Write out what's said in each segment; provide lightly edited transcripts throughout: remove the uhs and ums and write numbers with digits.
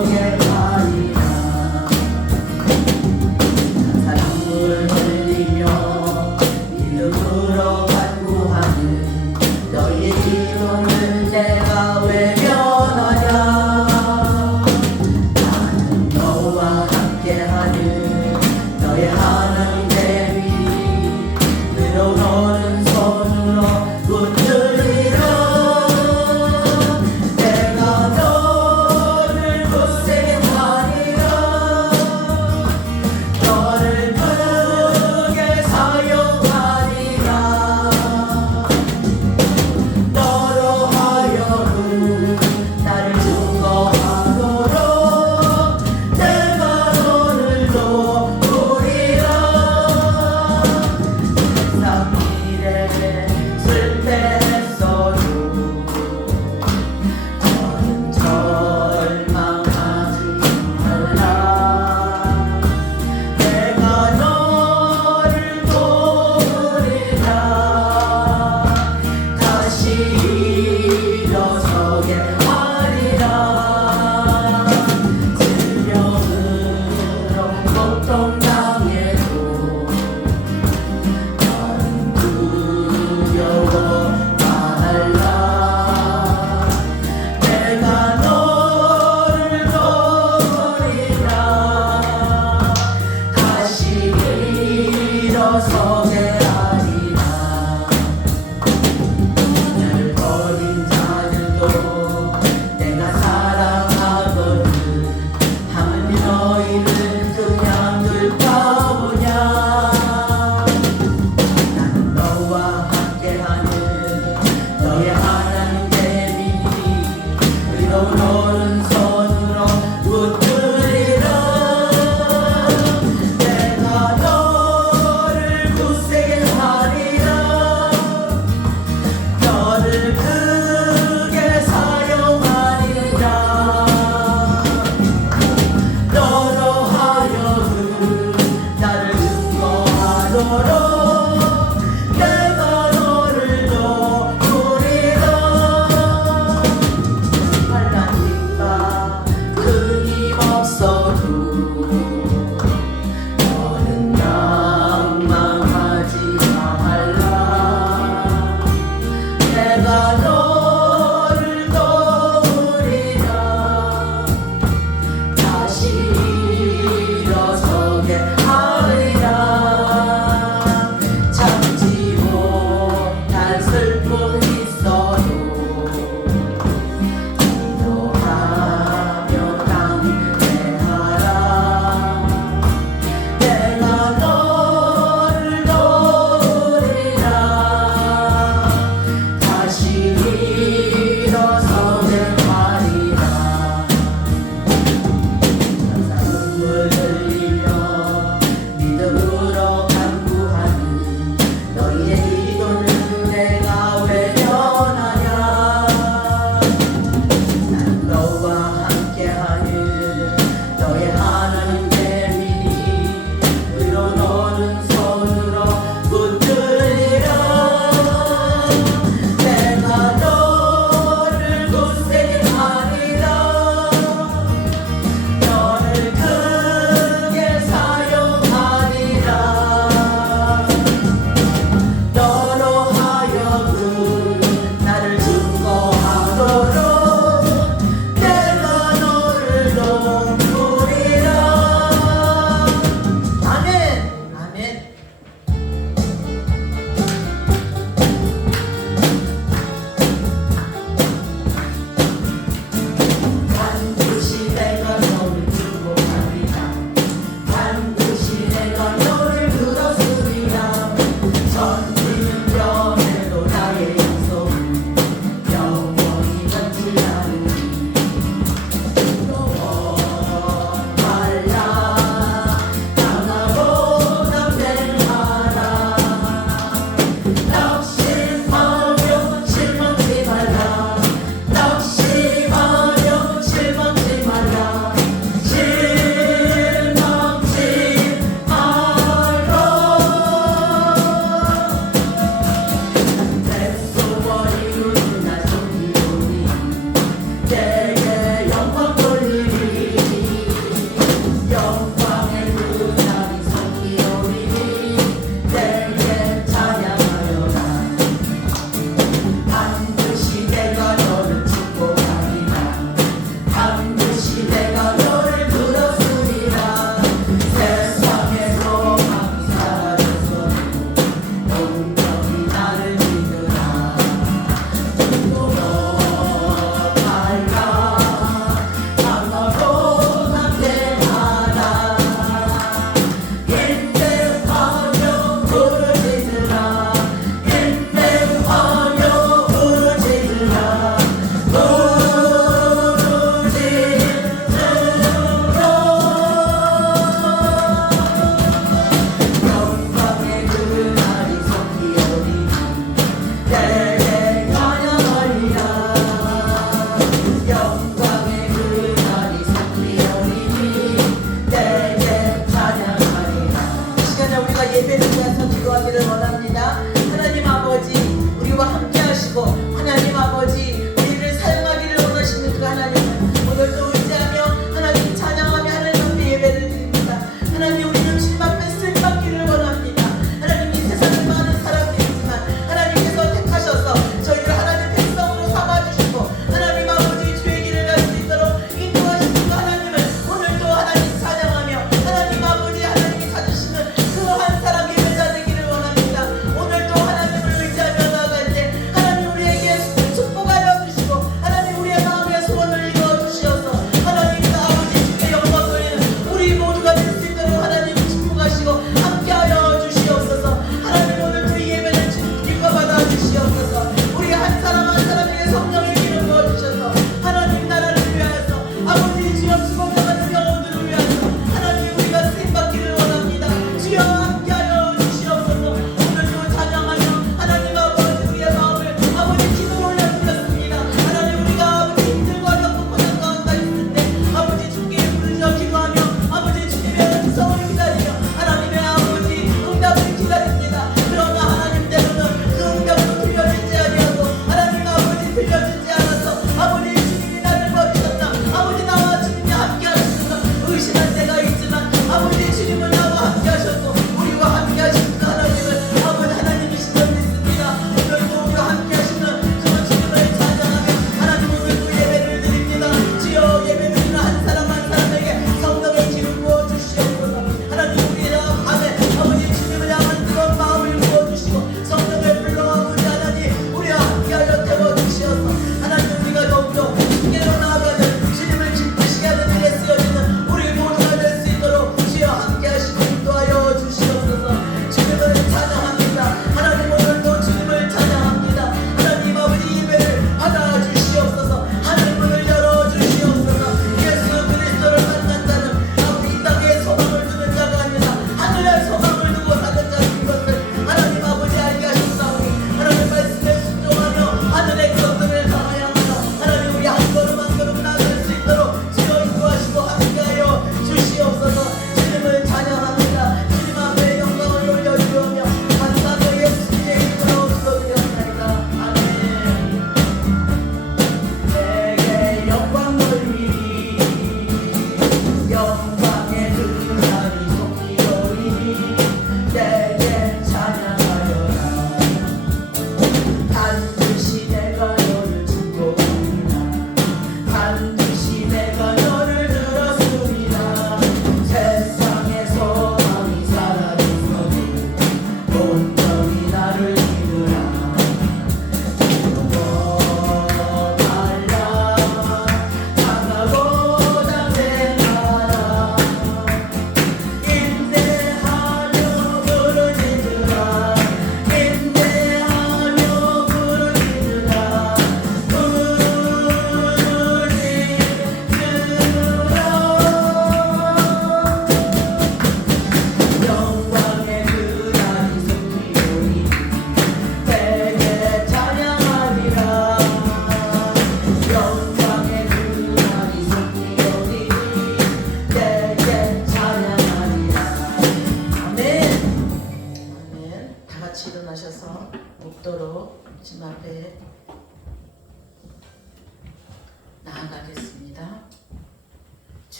서게 하리라. 사랑을 흘리며 이름으로 간구하는 너의 기도를 내가 외면하냐. 나는 너와 함께하는 너의 하나님 대비 그로 너는 손으로 붙들리라. 내가 너를 굳세게 하리라. 너를 크게 사용하리라. 너로 하여금 나를 증거하도록 내가 너를 도우리라. 세상 일에 실패했어도 너는 절망하지 말라. 내가 너를 도우리라. 다시 일어서게 하리라. 질병으로 고통당해도 너는 두려워 말라. 내가 너를 도우리라. 다시 일어서게 하리라. 나를 버린 자들도 내가 사랑하거든. 하물며 너희를 그냥 둘까 보냐. 나는 너와 함께하는 너의 하나님 대비 그로 너는 손으로 붙들리라. 내가 너를 굳세게 하리라. 너를 크게 사용하리라. 너로 하여금 나를 증거하도록 내가 너를 도우리라. 하나님과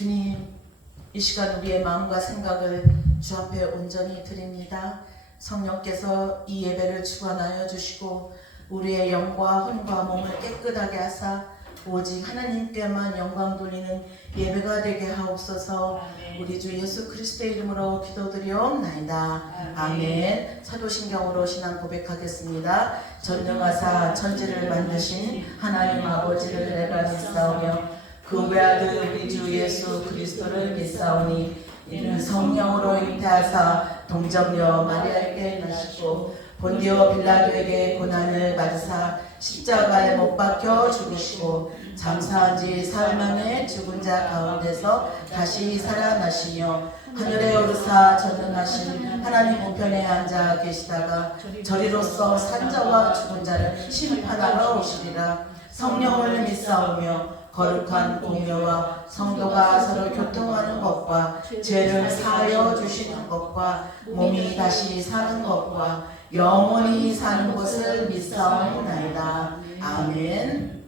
주님, 이 시간 우리의 마음과 생각을 주 앞에 온전히 드립니다. 성령께서 이 예배를 주관하여 주시고 우리의 영과 혼과 몸을 깨끗하게 하사 오직 하나님께만 영광 돌리는 예배가 되게 하옵소서. 우리 주 예수 그리스도의 이름으로 기도드리옵나이다. 아멘. 사도신경으로 신앙 고백하겠습니다. 전능하사 천지를 만드신 하나님 아버지를 내가 믿사오며 그 외아들 우리 주 예수 그리스도를 믿사오니 이는 성령으로 잉태하사 동정녀 마리아에게 나시고 본디오 빌라도에게 고난을 받으사 십자가에 못 박혀 죽으시고 장사한 지 사흘 만에 죽은 자 가운데서 다시 살아나시며 하늘에 오르사 전능하신 하나님 우편에 앉아 계시다가 저리로서 산자와 죽은 자를 심판하러 오시리라. 성령을 믿사오며 거룩한 공유와 성도가 서로 교통하는 것과 죄를 사하여 주시는 것과 몸이 다시 사는 것과 영원히 사는 것을 믿사옵나이다. 아멘.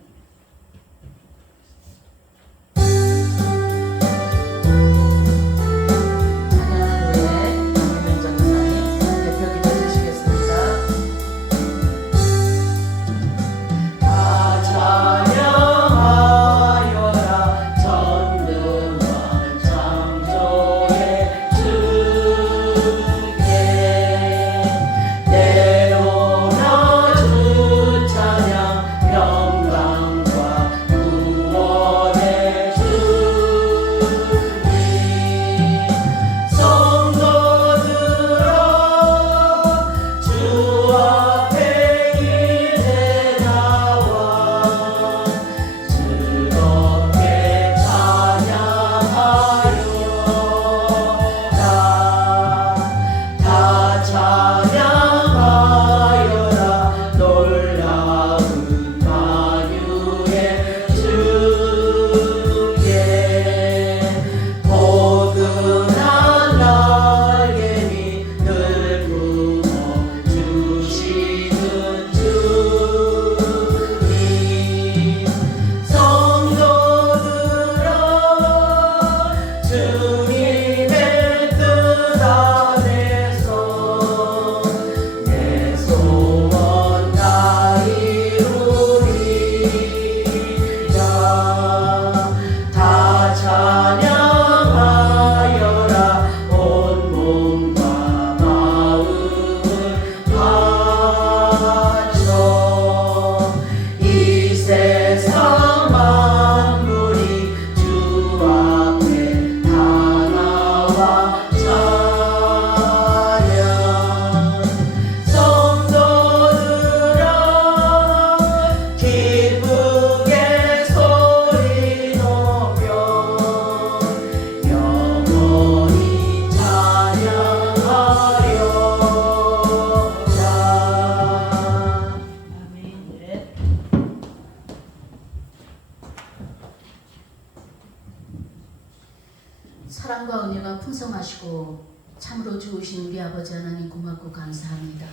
사랑과 은혜가 풍성하시고 참으로 좋으신 우리 아버지 하나님 고맙고 감사합니다.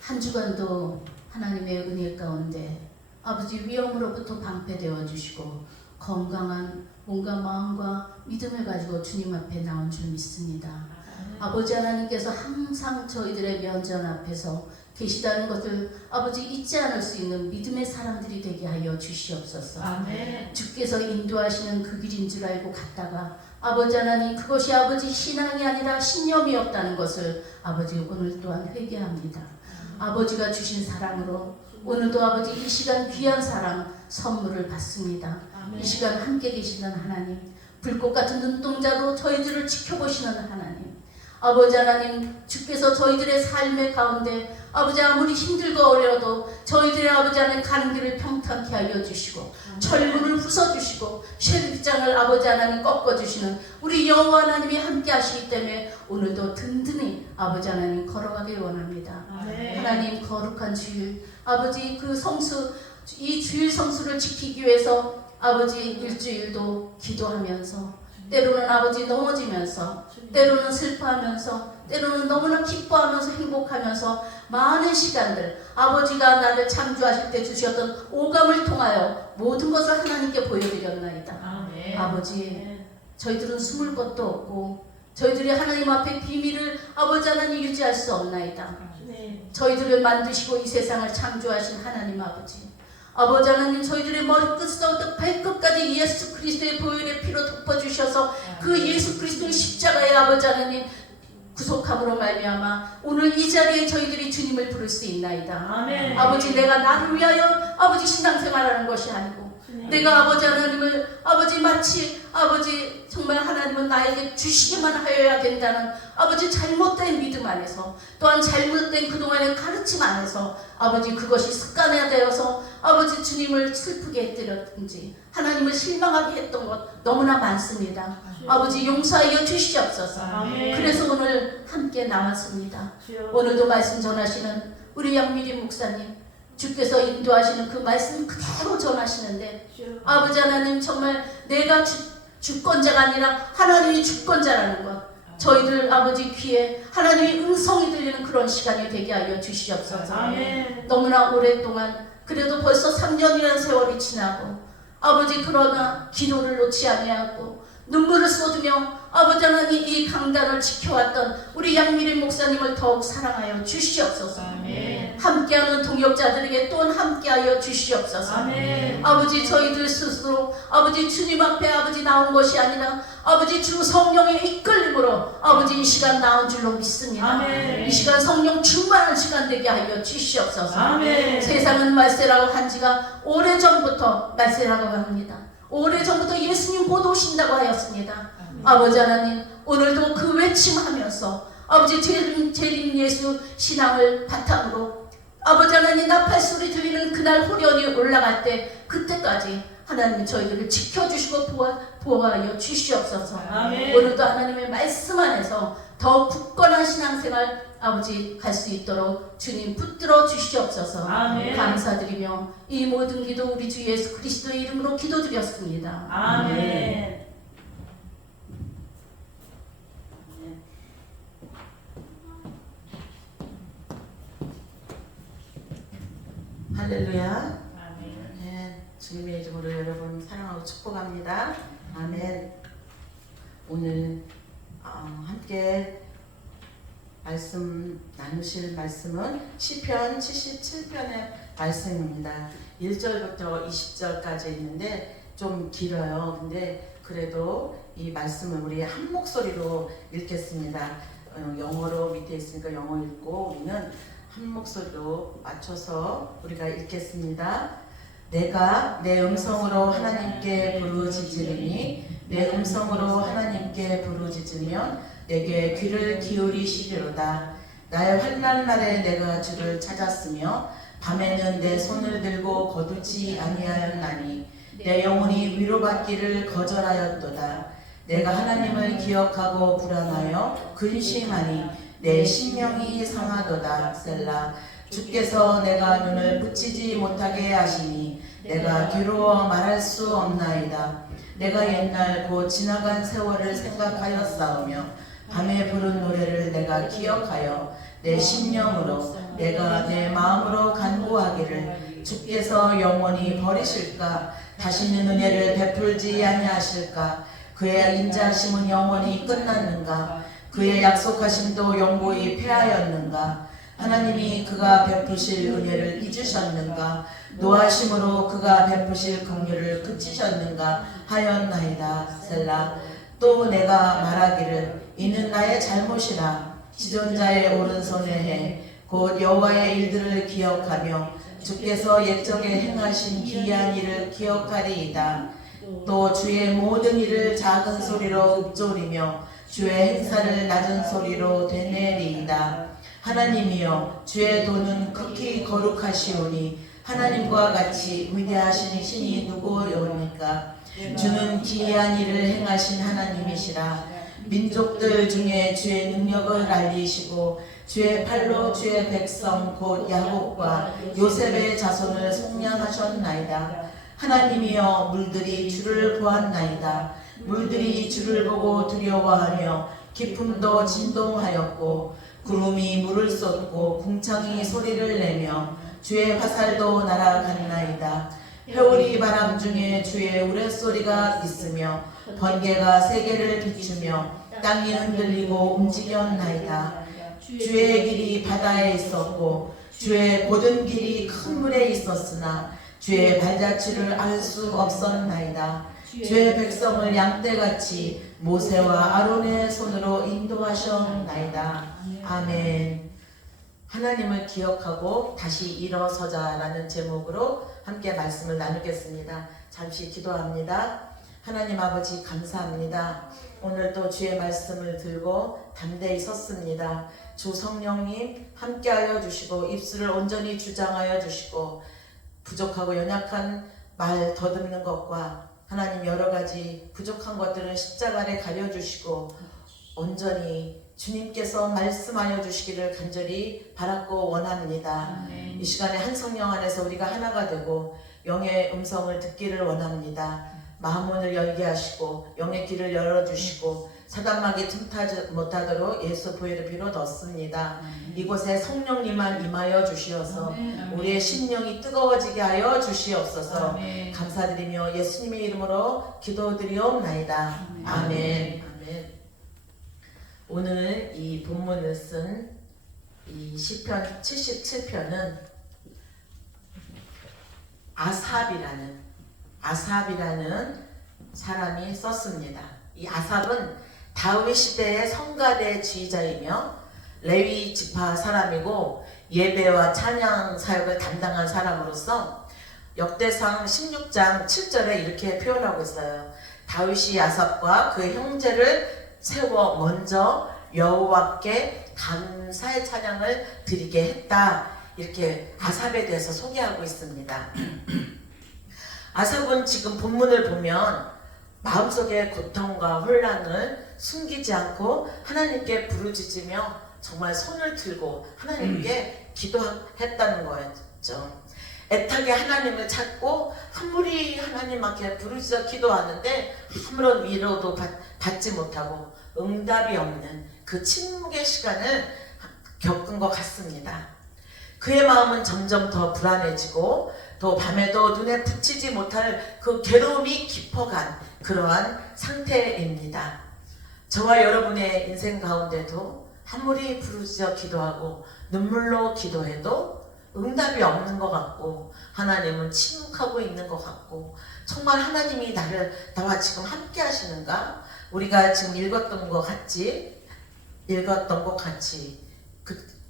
한 주간도 하나님의 은혜 가운데 아버지 위험으로부터 방패되어 주시고 건강한 몸과 마음과 믿음을 가지고 주님 앞에 나온 줄 믿습니다. 아버지 하나님께서 항상 저희들의 면전 앞에서 계시다는 것을 아버지 잊지 않을 수 있는 믿음의 사람들이 되게 하여 주시옵소서. 아멘. 주께서 인도하시는 그 길인 줄 알고 갔다가 아버지 하나님 그것이 아버지 신앙이 아니라 신념이었다는 것을 아버지 오늘 또한 회개합니다. 아버지가 주신 사랑으로 오늘도 아버지 이 시간 귀한 사랑 선물을 받습니다. 아멘. 이 시간 함께 계시는 하나님, 불꽃 같은 눈동자로 저희들을 지켜보시는 하나님, 아버지 하나님 주께서 저희들의 삶의 가운데 아버지 아무리 힘들고 어려워도 저희들의 아버지 하나님 가는 길을 평탄케 하여 주시고 철문을 부숴주시고 쇠빗장을 아버지 하나님 꺾어주시는 우리 여호와 하나님이 함께 하시기 때문에 오늘도 든든히 아버지 하나님 걸어가길 원합니다. 아멘. 하나님 거룩한 주일 아버지 그 성수 이 주일 성수를 지키기 위해서 아버지 일주일도 기도하면서 때로는 아버지 넘어지면서 때로는 슬퍼하면서 때로는 너무나 기뻐하면서 행복하면서 많은 시간들 아버지가 나를 창조하실 때 주셨던 오감을 통하여 모든 것을 하나님께 보여드렸나이다. 아멘. 아버지 저희들은 숨을 것도 없고 저희들이 하나님 앞에 비밀을 아버지 하나님 유지할 수 없나이다. 저희들을 만드시고 이 세상을 창조하신 하나님 아버지, 아버지 하나님, 저희들의 머리끝부터 발끝까지 예수 그리스도의 보혈의 피로 덮어주셔서 그 예수 그리스도의 십자가의 아버지 하나님 구속함으로 말미암아 오늘 이 자리에 저희들이 주님을 부를 수 있나이다. 아멘. 아버지, 내가 나를 위하여 아버지 신앙생활하는 것이 아니고 내가 아버지 하나님을 아버지 마치 아버지 정말 하나님은 나에게 주시기만 하여야 된다는 아버지 잘못된 믿음 안에서, 또한 잘못된 그동안의 가르침 안에서 아버지 그것이 습관화되어서 아버지 주님을 슬프게 했더라든지 하나님을 실망하게 했던 것 너무나 많습니다. 아버지 용서하여 주시옵소서. 아멘. 그래서 오늘 함께 나왔습니다. 주여. 오늘도 말씀 전하시는 우리 양미리 목사님, 주께서 인도하시는 그 말씀 그대로 전하시는데 주여. 아버지 하나님, 정말 내가 주권자가 아니라 하나님이 주권자라는 것, 저희들 아버지 귀에 하나님의 음성이 들리는 그런 시간이 되게 하여 주시옵소서. 아멘. 너무나 오랫동안, 그래도 벌써 3년이라는 세월이 지나고 아버지 그러나 기도를 놓지 아니하고 눈물을 쏟으며 아버지 하나님 이 강단을 지켜왔던 우리 양미리 목사님을 더욱 사랑하여 주시옵소서. 아멘. 함께하는 동역자들에게 또한 함께하여 주시옵소서. 아멘. 아버지, 저희들 스스로 아버지 주님 앞에 아버지 나온 것이 아니라 아버지 주 성령의 이끌림으로 아버지 이 시간 나온 줄로 믿습니다. 아멘. 이 시간 성령 충만한 시간 되게 하여 주시옵소서. 아멘. 세상은 말세라고 한 지가 오래전부터 말세라고 합니다. 오래전부터 예수님 곧 오신다고 하였습니다. 아버지 하나님, 오늘도 그 외침하면서 아버지 재림 예수 신앙을 바탕으로 아버지 하나님 나팔소리 들리는 그날 호련이 올라갈 때 그때까지 하나님 저희들을 지켜주시고 보호하여 주시옵소서. 아멘. 오늘도 하나님의 말씀 안에서 더 굳건한 신앙생활 아버지 갈 수 있도록 주님 붙들어 주시옵소서. 아멘. 감사드리며 이 모든 기도 우리 주 예수 그리스도의 이름으로 기도드렸습니다. 아멘. 할렐루야. 아멘. 아멘. 주님의 이름으로 여러분 사랑하고 축복합니다. 아멘. 오늘 함께 말씀 나누실 말씀은 시편 77편의 말씀입니다. 1절부터 20절까지 있는데 좀 길어요. 근데 그래도 이 말씀을 우리 한 목소리로 읽겠습니다. 영어로 밑에 있으니까 영어 읽고 우리는 한 목소리로 맞춰서 우리가 읽겠습니다. 내가 내 음성으로 하나님께 부르짖으리니 내 음성으로 하나님께 부르짖으면 내게 귀를 기울이시리로다. 나의 환난 날에 내가 주를 찾았으며 밤에는 내 손을 들고 거두지 아니하였나니 내 영혼이 위로받기를 거절하였도다. 내가 하나님을 기억하고 불안하여 근심하니 내 심령이 상하도다. 셀라. 주께서 내가 눈을 붙이지 못하게 하시니 내가 괴로워 말할 수 없나이다. 내가 옛날 곧 지나간 세월을 생각하여 싸우며 밤에 부른 노래를 내가 기억하여 내 심령으로 내가 내 마음으로 간구하기를 주께서 영원히 버리실까? 다시는 은혜를 베풀지 아니하실까? 그의 인자하심은 영원히 끝났는가? 그의 약속하심도 영원히 패하였는가? 하나님이 그가 베푸실 은혜를 잊으셨는가? 노하심으로 그가 베푸실 긍휼을 그치셨는가 하였나이다. 셀라. 또 내가 말하기를 이는 나의 잘못이라. 지존자의 오른손에 해 곧 여호와의 일들을 기억하며 주께서 옛적에 행하신 기이한 일을 기억하리이다. 또 주의 모든 일을 작은 소리로 읊조리며 주의 행사를 낮은 소리로 되뇌리이다. 하나님이여, 주의 도는 극히 거룩하시오니 하나님과 같이 위대하신 신이 누구오니까? 주는 기이한 일을 행하신 하나님이시라. 민족들 중에 주의 능력을 알리시고 주의 팔로 주의 백성 곧 야곱과 요셉의 자손을 속량하셨나이다. 하나님이여, 물들이 주를 보았나이다. 물들이 주를 보고 두려워하며 깊음도 진동하였고 구름이 물을 쏟고 궁창이 소리를 내며 주의 화살도 날아갔나이다. 회오리 바람 중에 주의 우레소리가 있으며 번개가 세계를 비추며 땅이 흔들리고 움직였나이다. 주의 길이 바다에 있었고 주의 모든 길이 큰 물에 있었으나 주의 발자취를 알 수 없었나이다. 주의 백성을 양떼같이 모세와 아론의 손으로 인도하셨나이다. 아멘. 하나님을 기억하고 다시 일어서자라는 제목으로 함께 말씀을 나누겠습니다. 잠시 기도합니다. 하나님 아버지 감사합니다. 오늘도 주의 말씀을 들고 담대히 섰습니다. 주 성령님 함께하여 주시고 입술을 온전히 주장하여 주시고 부족하고 연약한 말 더듬는 것과 하나님 여러 가지 부족한 것들은 십자가 아래 가려주시고 온전히 주님께서 말씀하여 주시기를 간절히 바랐고 원합니다. 아멘. 이 시간에 한 성령 안에서 우리가 하나가 되고 영의 음성을 듣기를 원합니다. 마음문을 열게 하시고 영의 길을 열어주시고 사단막이 틈타지 못하도록 예수 보혈의 피로 넣습니다. 이곳에 성령님만 임하여 주시어서 우리의 심령이 뜨거워지게 하여 주시옵소서. 아멘. 감사드리며 예수님의 이름으로 기도드리옵나이다. 아멘. 아멘. 오늘 이 본문을 쓴 이 시편 77편은 아삽이라는 사람이 썼습니다. 이 아삽은 다윗 시대의 성가대 지휘자이며 레위 지파 사람이고 예배와 찬양 사역을 담당한 사람으로서 역대상 16장 7절에 이렇게 표현하고 있어요. 다윗이 아삽과 그의 형제를 세워 먼저 여호와께 감사의 찬양을 드리게 했다. 이렇게 아삽에 대해서 소개하고 있습니다. 아삽은 지금 본문을 보면 마음속의 고통과 혼란을 숨기지 않고 하나님께 부르짖으며 정말 손을 들고 하나님께 기도했다는 거였죠. 애타게 하나님을 찾고 아무리 하나님 앞에 부르짖어 기도하는데 아무런 위로도 받지 못하고 응답이 없는 그 침묵의 시간을 겪은 것 같습니다. 그의 마음은 점점 더 불안해지고 또 밤에도 눈에 붙이지 못할 그 괴로움이 깊어간 그러한 상태입니다. 저와 여러분의 인생 가운데도 아무리 부르짖어 기도하고 눈물로 기도해도 응답이 없는 것 같고 하나님은 침묵하고 있는 것 같고 정말 하나님이 나와 지금 함께 하시는가? 우리가 지금 읽었던 것 같이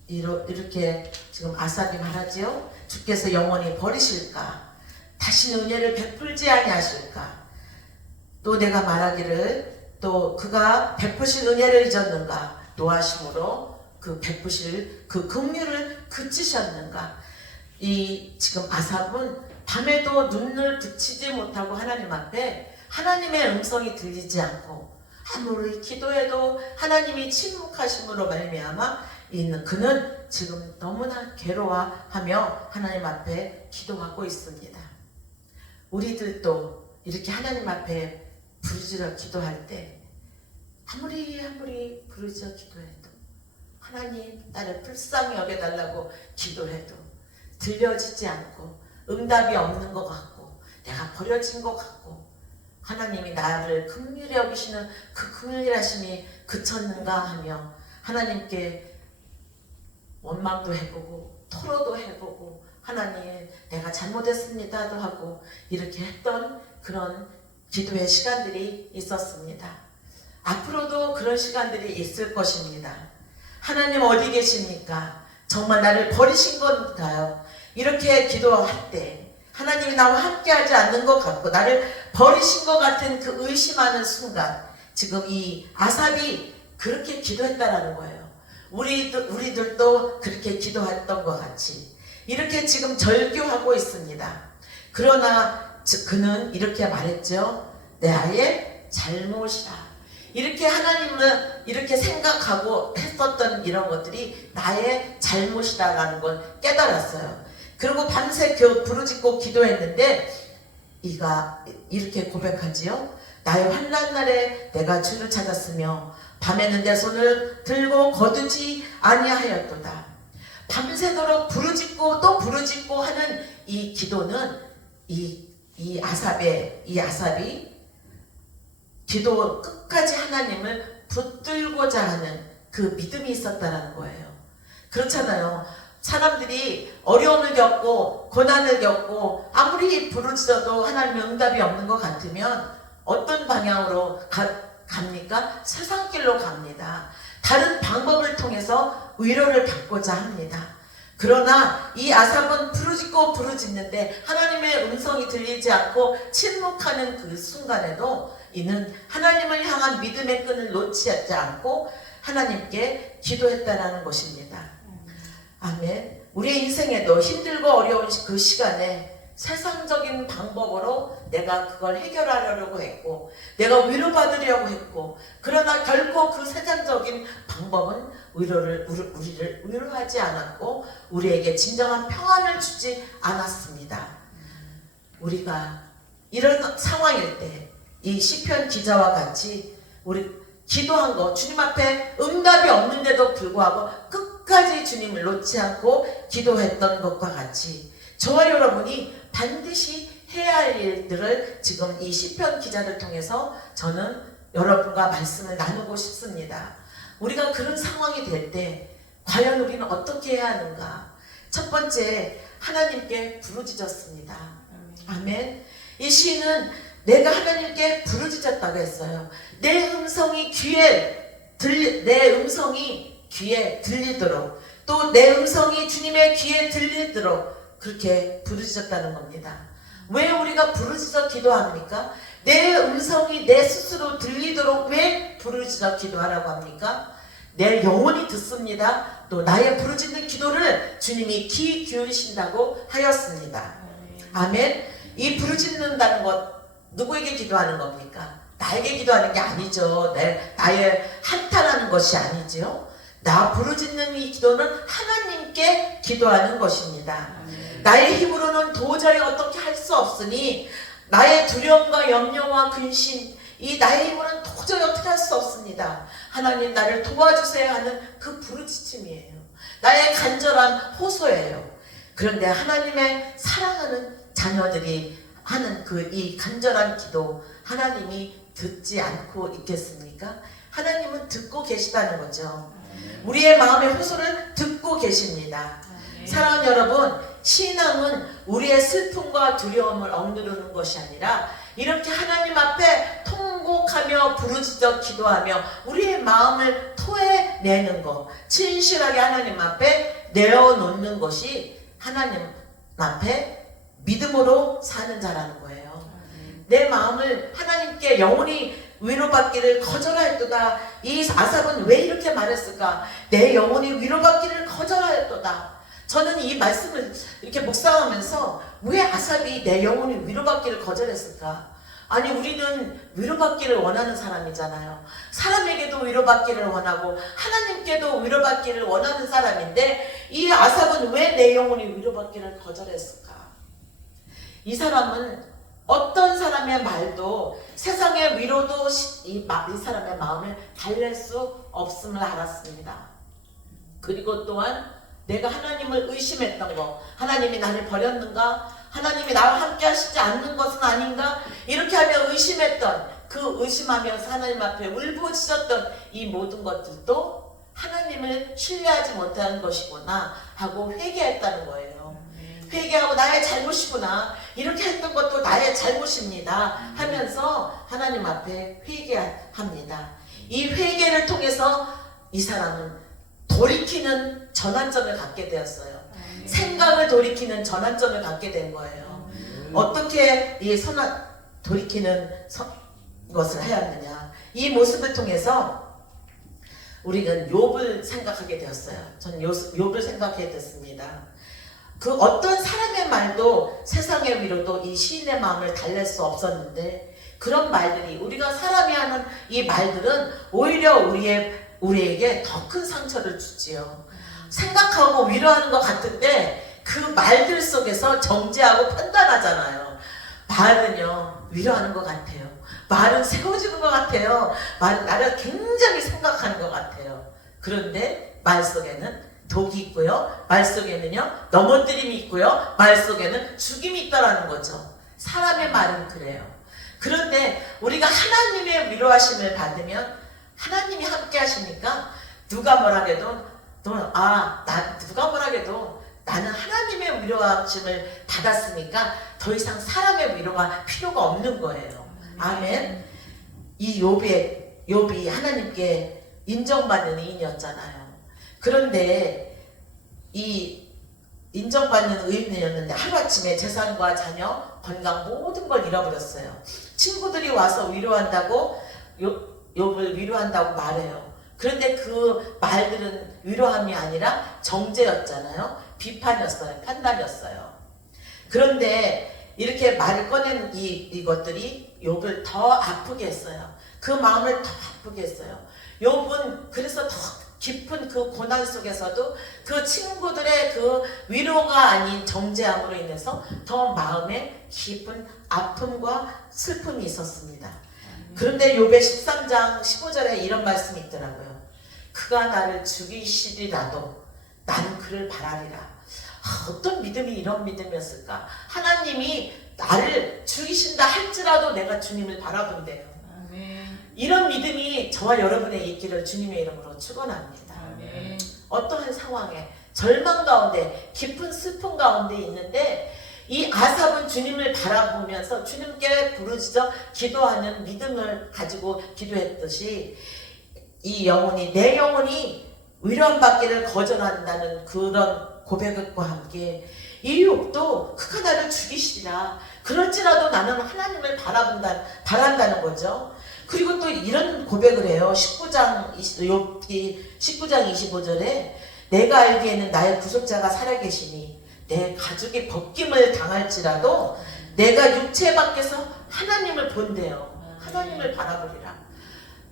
이렇게 지금 아삽이 말하지요. 주께서 영원히 버리실까? 다시는 은혜를 베풀지 아니하실까? 또 내가 말하기를 또 그가 베푸신 은혜를 잊었는가? 노하심으로 그 베푸실 그 긍휼을 그치셨는가? 이 지금 아삽은 밤에도 눈을 붙이지 못하고 하나님 앞에 하나님의 음성이 들리지 않고 아무리 기도해도 하나님이 침묵하심으로 말미암아 있는 그는 지금 너무나 괴로워하며 하나님 앞에 기도하고 있습니다. 우리들도 이렇게 하나님 앞에 부르짖어 기도할 때 아무리 부르짖어 기도해도 하나님 나를 불쌍히 여겨달라고 기도해도 들려지지 않고 응답이 없는 것 같고 내가 버려진 것 같고 하나님이 나를 긍휼히 여기시는 그 긍휼하심이 그쳤는가 하며 하나님께 원망도 해보고 토로도 해보고 하나님 내가 잘못했습니다도 하고 이렇게 했던 그런 기도의 시간들이 있었습니다. 앞으로도 그런 시간들이 있을 것입니다. 하나님 어디 계십니까? 정말 나를 버리신 건가요? 이렇게 기도할 때 하나님이 나와 함께하지 않는 것 같고 나를 버리신 것 같은 그 의심하는 순간 지금 이 아삽이 그렇게 기도했다라는 거예요. 우리들도 그렇게 기도했던 것 같이 이렇게 지금 절규하고 있습니다. 그러나 그는 이렇게 말했죠. 내 아예 잘못이다. 이렇게 하나님은 이렇게 생각하고 했었던 이런 것들이 나의 잘못이다라는 걸 깨달았어요. 그리고 밤새 부르짖고 기도했는데 이가 이렇게 고백하지요. 나의 환난 날에 내가 주를 찾았으며 밤에는 내 손을 들고 거두지 아니하였도다. 밤새도록 부르짖고 또 부르짖고 하는 이 기도는 이 아삽이 기도 끝까지 하나님을 붙들고자 하는 그 믿음이 있었다라는 거예요. 그렇잖아요. 사람들이 어려움을 겪고 고난을 겪고 아무리 부르짖어도 하나님의 응답이 없는 것 같으면 어떤 방향으로 갑니까? 세상 길로 갑니다. 다른 방법을 통해서 위로를 받고자 합니다. 그러나 이 아삽은 부르짖는데 하나님의 음성이 들리지 않고 침묵하는 그 순간에도 이는 하나님을 향한 믿음의 끈을 놓치지 않고 하나님께 기도했다라는 것입니다. 아멘. 우리의 인생에도 힘들고 어려운 그 시간에 세상적인 방법으로 내가 그걸 해결하려고 했고 내가 위로받으려고 했고 그러나 결코 그 세상적인 방법은 우리를 위로하지 않았고 우리에게 진정한 평안을 주지 않았습니다. 우리가 이런 상황일 때 이 시편 기자와 같이 우리 기도한 거 주님 앞에 응답이 없는데도 불구하고 끝까지 주님을 놓지 않고 기도했던 것과 같이 저와 여러분이 반드시 해야 할 일들을 지금 이 시편 기자를 통해서 저는 여러분과 말씀을 나누고 싶습니다. 우리가 그런 상황이 될 때 과연 우리는 어떻게 해야 하는가? 첫 번째, 하나님께 부르짖었습니다. 아멘. 이 시인은 내가 하나님께 부르짖었다고 했어요. 내 음성이 귀에 들리도록 또 내 음성이 주님의 귀에 들리도록 그렇게 부르짖었다는 겁니다. 왜 우리가 부르짖어 기도합니까? 내 음성이 내 스스로 들리도록 왜 부르짖어 기도하라고 합니까? 내 영혼이 듣습니다. 또 나의 부르짖는 기도를 주님이 귀 기울이신다고 하였습니다. 아멘. 이 부르짖는다는 것 누구에게 기도하는 겁니까? 나에게 기도하는 게 아니죠. 나의 한탄하는 것이 아니죠. 나 부르짖는 이 기도는 하나님께 기도하는 것입니다. 나의 힘으로는 도저히 어떻게 할 수 없으니 나의 두려움과 염려와 근심 이 나의 힘으로는 도저히 어떻게 할 수 없습니다. 하나님 나를 도와주세요 하는 그 부르짖음이에요. 나의 간절한 호소예요. 그런데 하나님의 사랑하는 자녀들이 하는 이 간절한 기도 하나님이 듣지 않고 있겠습니까? 하나님은 듣고 계시다는 거죠. 우리의 마음의 호소를 듣고 계십니다. 사랑하는 여러분, 신앙은 우리의 슬픔과 두려움을 억누르는 것이 아니라 이렇게 하나님 앞에 통곡하며 부르짖어 기도하며 우리의 마음을 토해내는 것, 진실하게 하나님 앞에 내어놓는 것이 하나님 앞에 믿음으로 사는 자라는 거예요. 내 마음을 하나님께 영원히 위로받기를 거절하였도다. 이 아삽은 왜 이렇게 말했을까? 내 영혼이 위로받기를 거절하였도다. 저는 이 말씀을 이렇게 묵상하면서 왜 아삽이 내 영혼이 위로받기를 거절했을까? 아니 우리는 위로받기를 원하는 사람이잖아요. 사람에게도 위로받기를 원하고 하나님께도 위로받기를 원하는 사람인데 이 아삽은 왜 내 영혼이 위로받기를 거절했을까? 이 사람은 어떤 사람의 말도 세상의 위로도 이 사람의 마음을 달랠 수 없음을 알았습니다. 그리고 또한 내가 하나님을 의심했던 거, 하나님이 나를 버렸는가? 하나님이 나와 함께 하시지 않는 것은 아닌가? 이렇게 하며 의심했던 그 의심하면서 하나님 앞에 울부짖었던 이 모든 것들도 하나님을 신뢰하지 못하는 것이구나 하고 회개했다는 거예요. 회개하고 나의 잘못이구나, 이렇게 했던 것도 나의 잘못입니다 하면서 하나님 앞에 회개합니다. 이 회개를 통해서 이 사람은 돌이키는 전환점을 갖게 되었어요. 생각을 돌이키는 전환점을 갖게 된 거예요. 어떻게 이 돌이키는 것을 하였느냐, 이 모습을 통해서 우리는 욥을 생각하게 되었어요. 저는 욥을 생각하게 됐습니다. 그 어떤 사람의 말도 세상의 위로도 이 시인의 마음을 달랠 수 없었는데 그런 말들이, 우리가 사람이 하는 이 말들은 오히려 우리에게 더 큰 상처를 주지요. 생각하고 위로하는 것 같은데 그 말들 속에서 정죄하고 판단하잖아요. 말은요 위로하는 것 같아요. 말은 세워주는 것 같아요. 말은 나를 굉장히 생각하는 것 같아요. 그런데 말 속에는 독이 있고요, 말 속에는요 넘어뜨림이 있고요, 말 속에는 죽임이 있다라는 거죠. 사람의 말은 그래요. 그런데 우리가 하나님의 위로하심을 받으면 하나님이 함께 하시니까 누가 뭐라 해도 누가 뭐라 해도 나는 하나님의 위로하심을 받았으니까 더 이상 사람의 위로가 필요가 없는 거예요. 아멘. 이 욥이 하나님께 인정받는 의인이었잖아요. 그런데 이 인정받는 의인이었는데 하루아침에 재산과 자녀, 건강 모든 걸 잃어버렸어요. 친구들이 와서 위로한다고 욥을 위로한다고 말해요. 그런데 그 말들은 위로함이 아니라 정죄였잖아요. 비판이었어요. 판단이었어요. 그런데 이렇게 말을 꺼낸 이것들이 욥을 더 아프게 했어요. 그 마음을 더 아프게 했어요. 욥은 그래서 더 깊은 그 고난 속에서도 그 친구들의 그 위로가 아닌 정죄함으로 인해서 더 마음에 깊은 아픔과 슬픔이 있었습니다. 그런데 욥의 13장 15절에 이런 말씀이 있더라고요. 그가 나를 죽이시리라도 나는 그를 바라리라. 어떤 믿음이 이런 믿음이었을까? 하나님이 나를 죽이신다 할지라도 내가 주님을 바라본대요. 이런 믿음이 저와 여러분의 있기를 주님의 이름으로 축원합니다. 어떠한 상황에 절망 가운데 깊은 슬픔 가운데 있는데 이 아삽은 주님을 바라보면서 주님께 부르짖어 기도하는 믿음을 가지고 기도했듯이 이 영혼이 내 영혼이 위로함 받기를 거절한다는 그런 고백과 함께 이 욥도 그가 나를 죽이시리라. 그럴지라도 나는 하나님을 바란다는 거죠. 그리고 또 이런 고백을 해요. 욥기 19장 25절에 내가 알기에는 나의 구속자가 살아계시니 내 가족이 벗김을 당할지라도 내가 육체 밖에서 하나님을 본대요. 하나님을 바라보리라.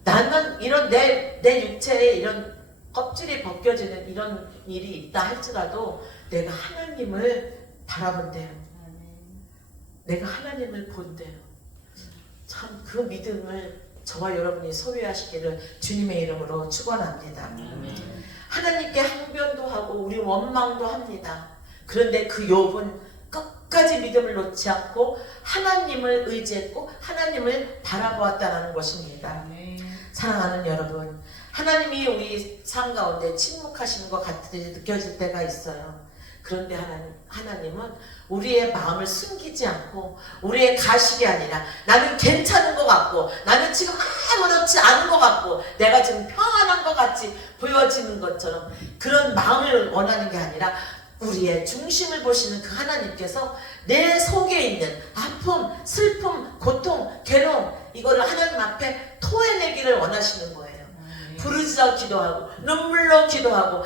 나는 이런 내 육체에 이런 껍질이 벗겨지는 이런 일이 있다 할지라도 내가 하나님을 바라본대요. 내가 하나님을 본대요. 참 그 믿음을 저와 여러분이 소유하시기를 주님의 이름으로 축원합니다. 하나님께 항변도 하고 우리 원망도 합니다. 그런데 그 욥은 끝까지 믿음을 놓지 않고 하나님을 의지했고 하나님을 바라보았다는 것입니다. 사랑하는 여러분, 하나님이 우리 삶 가운데 침묵하시는 것 같이 느껴질 때가 있어요. 그런데 하나님은 우리의 마음을 숨기지 않고 우리의 가식이 아니라 나는 괜찮은 것 같고 나는 지금 아무렇지 않은 것 같고 내가 지금 평안한 것 같이 보여지는 것처럼 그런 마음을 원하는 게 아니라 우리의 중심을 보시는 그 하나님께서 내 속에 있는 아픔, 슬픔, 고통, 괴로움 이거를 하나님 앞에 토해내기를 원하시는 거예요. 부르짖어 기도하고 눈물로 기도하고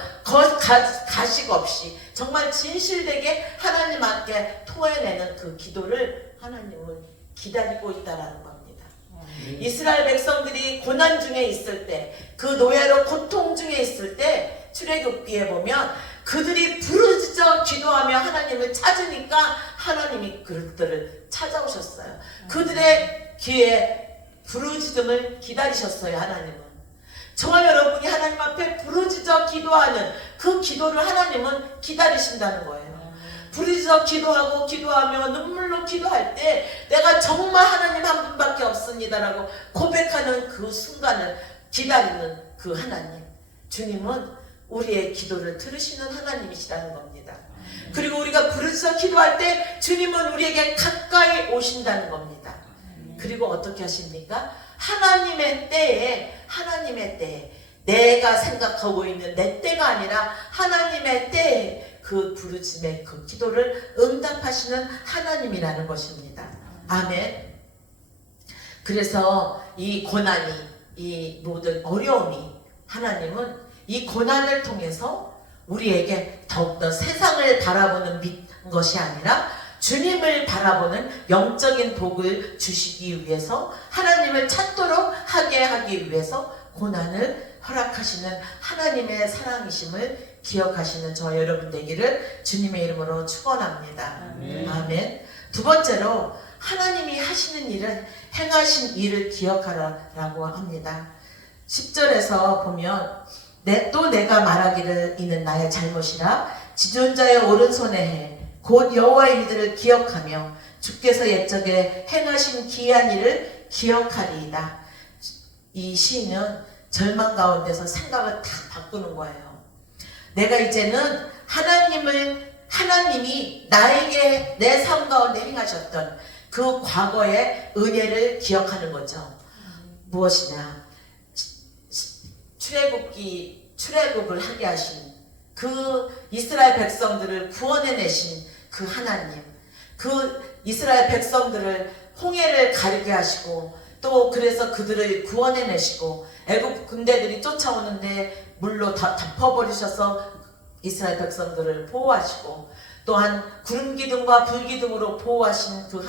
가식 없이 정말 진실되게 하나님 앞에 토해내는 그 기도를 하나님은 기다리고 있다는 겁니다. 이스라엘 백성들이 고난 중에 있을 때 그 노예로 고통 중에 있을 때 출애굽기에 보면 그들이 부르짖어 기도하며 하나님을 찾으니까 하나님이 그들을 찾아오셨어요. 그들의 귀에 부르짖음을 기다리셨어요. 하나님은. 저와 여러분이 하나님 앞에 부르짖어 기도하는 그 기도를 하나님은 기다리신다는 거예요. 부르짖어 기도하며 눈물로 기도할 때 내가 정말 하나님 한 분밖에 없습니다라고 고백하는 그 순간을 기다리는 그 하나님, 주님은 우리의 기도를 들으시는 하나님이시라는 겁니다. 그리고 우리가 부르짖어 기도할 때 주님은 우리에게 가까이 오신다는 겁니다. 그리고 어떻게 하십니까? 하나님의 때에 내가 생각하고 있는 내 때가 아니라 하나님의 때에 그 부르짖음의 그 기도를 응답하시는 하나님이라는 것입니다. 아멘. 그래서 이 고난이 이 모든 어려움이 하나님은 이 고난을 통해서 우리에게 더욱더 세상을 바라보는 것이 아니라 주님을 바라보는 영적인 복을 주시기 위해서 하나님을 찾도록 하기 위해서 고난을 허락하시는 하나님의 사랑이심을 기억하시는 저 여러분 되기를 주님의 이름으로 축원합니다. 아멘. 두 번째로 하나님이 하시는 일은 행하신 일을 기억하라고 합니다. 10절에서 보면 또 내가 말하기를 이는 나의 잘못이라 지존자의 오른손에 해 곧 여호와의 일들을 기억하며 주께서 옛적에 행하신 기이한 일을 기억하리이다. 이 시인은 절망 가운데서 생각을 다 바꾸는 거예요. 내가 이제는 하나님이 나에게 내 삶 가운데 행하셨던 그 과거의 은혜를 기억하는 거죠. 무엇이냐? 출애굽을 하게 하신 그 이스라엘 백성들을 구원해내신 그 하나님, 그 이스라엘 백성들을 홍해를 가르게 하시고 또 그래서 그들을 구원해내시고 애국 군대들이 쫓아오는데 물로 다 덮어버리셔서 이스라엘 백성들을 보호하시고 또한 구름기둥과 불기둥으로 보호하신 그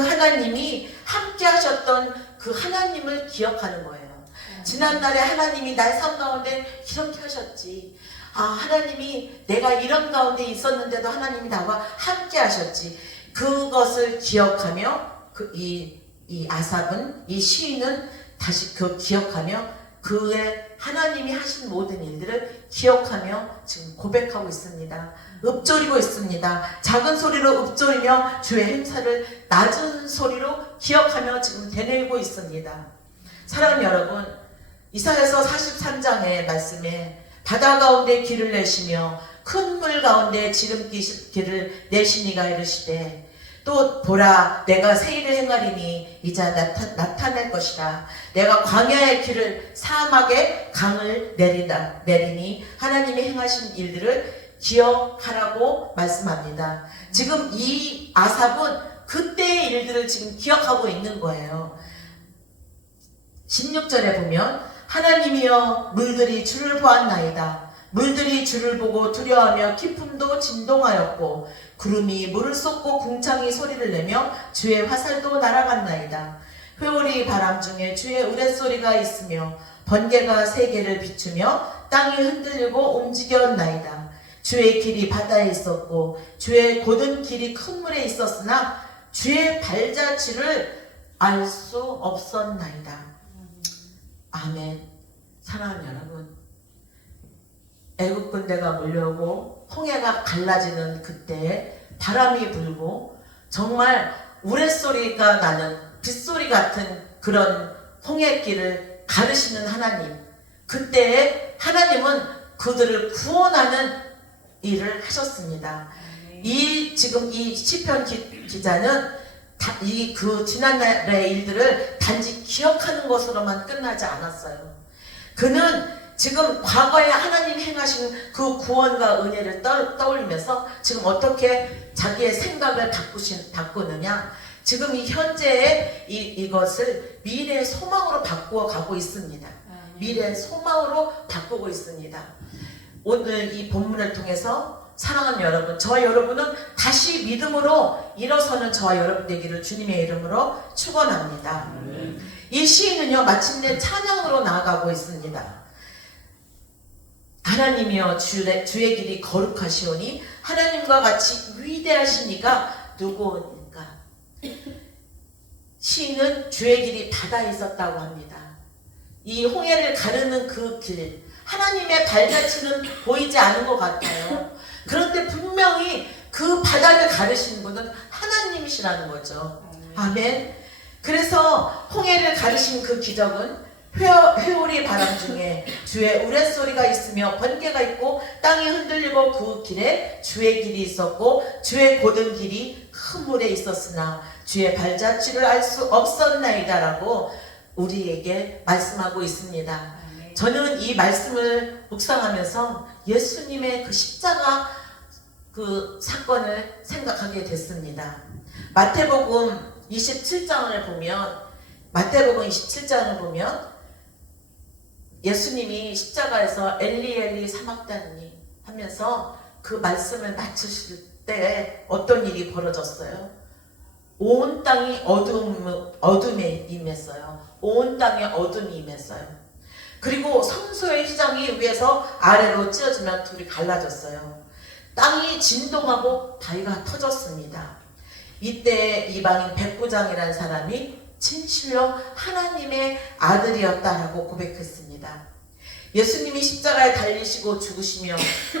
하나님이 함께 하셨던 그 하나님을 기억하는 거예요. 지난날에 하나님이 나의 삶 가운데 이렇게 하셨지. 하나님이 내가 이런 가운데 있었는데도 하나님이 나와 함께 하셨지. 그것을 기억하며 이 아삽은, 이 시인은 다시 기억하며 그의 하나님이 하신 모든 일들을 기억하며 지금 고백하고 있습니다. 읊조리고 있습니다. 작은 소리로 읊조리며 주의 행사를 낮은 소리로 기억하며 지금 되뇌이고 있습니다. 사랑하는 여러분, 이사야서 43장의 말씀에 바다 가운데 길을 내시며 큰 물 가운데 지름길을 내시니가 이르시되 또 보라 내가 새 일을 행하리니 이제 나타낼 것이다. 내가 광야의 길을 사막의 강을 내리니 하나님이 행하신 일들을 기억하라고 말씀합니다. 지금 이 아삽은 그때의 일들을 지금 기억하고 있는 거예요. 16절에 보면 하나님이여 물들이 주를 보았나이다. 물들이 주를 보고 두려워하며 기품도 진동하였고 구름이 물을 쏟고 궁창이 소리를 내며 주의 화살도 날아갔나이다. 회오리 바람 중에 주의 우레소리가 있으며 번개가 세계를 비추며 땅이 흔들리고 움직였나이다. 주의 길이 바다에 있었고 주의 곧은 길이 큰 물에 있었으나 주의 발자취를 알 수 없었나이다. 아멘. 사랑하는 여러분, 애국 군대가 몰려오고 홍해가 갈라지는 그때에 바람이 불고 정말 우레소리가 나는 빗소리 같은 그런 홍해길을 가르시는 하나님, 그때에 하나님은 그들을 구원하는 일을 하셨습니다. 지금 이 시편 기자는 그 지난날의 일들을 단지 기억하는 것으로만 끝나지 않았어요. 그는 지금 과거에 하나님 행하신 그 구원과 은혜를 떠올리면서 지금 어떻게 자기의 생각을 바꾸느냐, 지금 이 현재의 이것을 미래의 소망으로 바꾸어 가고 있습니다. 미래의 소망으로 바꾸고 있습니다. 오늘 이 본문을 통해서 사랑하는 여러분, 저와 여러분은 다시 믿음으로 일어서는 저와 여러분 되기를 주님의 이름으로 축원합니다. 이 시인은요 마침내 찬양으로 나아가고 있습니다. 하나님이여 주의 길이 거룩하시오니 하나님과 같이 위대하신 이가 누구입니까? 시인은 주의 길이 바다에 있었다고 합니다. 이 홍해를 가르는 그 길, 하나님의 발자취는 보이지 않은 것 같아요. 그런데 분명히 그 바다를 가르시는 분은 하나님이시라는 거죠. 아멘. 그래서 홍해를 가르신 그 기적은 회오리 바람 중에 주의 우레소리가 있으며 번개가 있고 땅이 흔들리고 그 길에 주의 길이 있었고 주의 곧은 길이 큰 물에 있었으나 주의 발자취를 알 수 없었나이다 라고 우리에게 말씀하고 있습니다. 저는 이 말씀을 묵상하면서 예수님의 그 십자가 그 사건을 생각하게 됐습니다. 마태복음 27장을 보면 예수님이 십자가에서 엘리 사막다니 하면서 그 말씀을 마치실 때 어떤 일이 벌어졌어요? 온 땅이 어둠에 임했어요. 온 땅에 어둠이 임했어요. 그리고 성소의 휘장이 위에서 아래로 찢어지면 둘이 갈라졌어요. 땅이 진동하고 바위가 터졌습니다. 이때 이방인 백부장이라는 사람이 진실로 하나님의 아들이었다라고 고백했습니다. 예수님이 십자가에 달리시고 죽으시며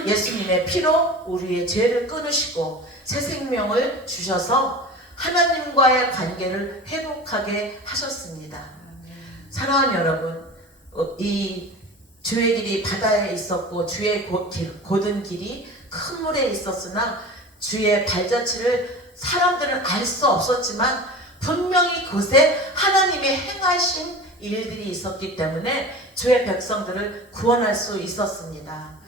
예수님의 피로 우리의 죄를 끊으시고 새 생명을 주셔서 하나님과의 관계를 회복하게 하셨습니다. 사랑하는 여러분, 이 주의 길이 바다에 있었고 주의 곧은 길이 큰 물에 있었으나 주의 발자취를 사람들은 알 수 없었지만 분명히 그곳에 하나님의 행하신 일들이 있었기 때문에 주의 백성들을 구원할 수 있었습니다.